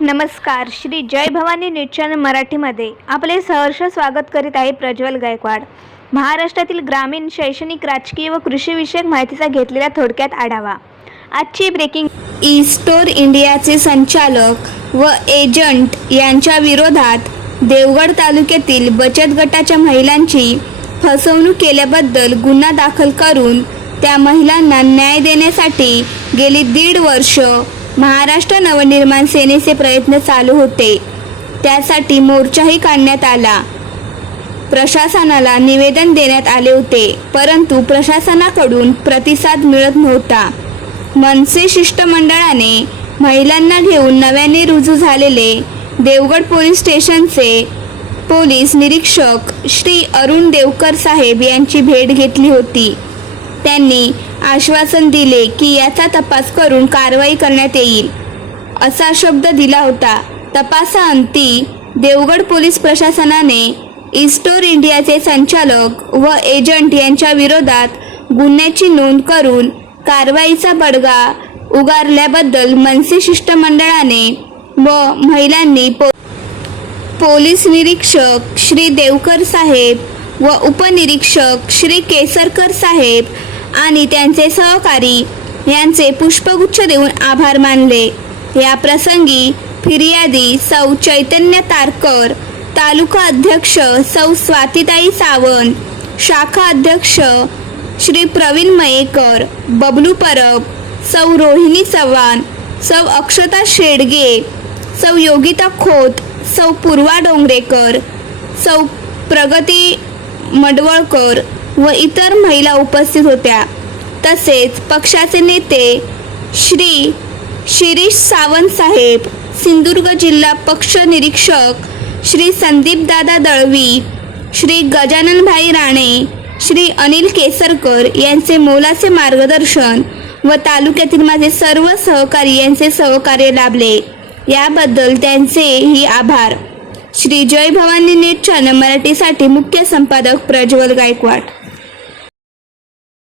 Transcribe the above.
नमस्कार Shri Jai Bhavani news channel मराठीमध्ये आपले सहर्ष स्वागत करीत आहे प्रज्वल गायकवाड. महाराष्ट्रातील ग्रामीण शैक्षणिक राजकीय व कृषीविषयक माहितीचा घेतलेला थोडक्यात आढावा. आजची ब्रेकिंग ई स्टोर इंडियाचे संचालक व एजंट यांच्या विरोधात देवगड तालुक्यातील बचत गटाच्या महिलांची फसवणूक केल्याबद्दल गुन्हा दाखल करून त्या महिलांना न्याय देण्यासाठी गेली दीड वर्ष महाराष्ट्र नवनिर्माण सेनेचे प्रयत्न चालू होते. त्यासाठी मोर्चाही काढण्यात आला. प्रशासनाला निवेदन देण्यात आले होते परंतु प्रशासनाकडून प्रतिसाद मिळत नव्हता. मनसे शिष्टमंडळाने महिलांना घेऊन नव्याने रुजू झालेले देवगड पोलीस स्टेशनचे पोलीस निरीक्षक श्री अरुण देवकर साहेब यांची भेट घेतली होती. त्यांनी आश्वासन दिले की याचा तपास करून कारवाई करण्यात येईल. असा शब्द दिला होता. तपासाअंती देवगड पोलीस प्रशासनाने इस्टोर इंडियाचे संचालक व एजंट यांच्या विरोधात गुन्ह्याची नोंद करून कारवाईचा बडगा उगारल्याबद्दल मनसे शिष्टमंडळाने व महिलांनी पो पोलीस निरीक्षक श्री देवकर साहेब व उपनिरीक्षक श्री केसरकर साहेब आणि त्यांचे सहकारी यांचे पुष्पगुच्छ देऊन आभार मानले. या प्रसंगी फिर्यादी सौ. चैतन्य तारकर तालुका अध्यक्ष सौ. स्वातीताई सावंत शाखा अध्यक्ष श्री. प्रवीण मयेकर बबलू परब सौ. रोहिणी चव्हाण सौ. अक्षता शेडगे सौ. योगिता खोत सौ. पूर्वा डोंगरेकर सौ. प्रगती मडवळकर व इतर महिला उपस्थित होत्या. तसेच पक्षाचे नेते श्री शिरीष सावंत साहेब सिंधुदुर्ग जिल्हा पक्ष निरीक्षक श्री संदीपदादा दळवी श्री गजाननभाई राणे श्री अनिल केसरकर यांचे मोलाचे मार्गदर्शन व तालुक्यातील माझे सर्व सहकारी यांचे सहकार्य लाभले. याबद्दल त्यांचेही आभार. श्री जय भवानी नेट चॅनल मराठीसाठी मुख्य संपादक प्रज्वल गायकवाड.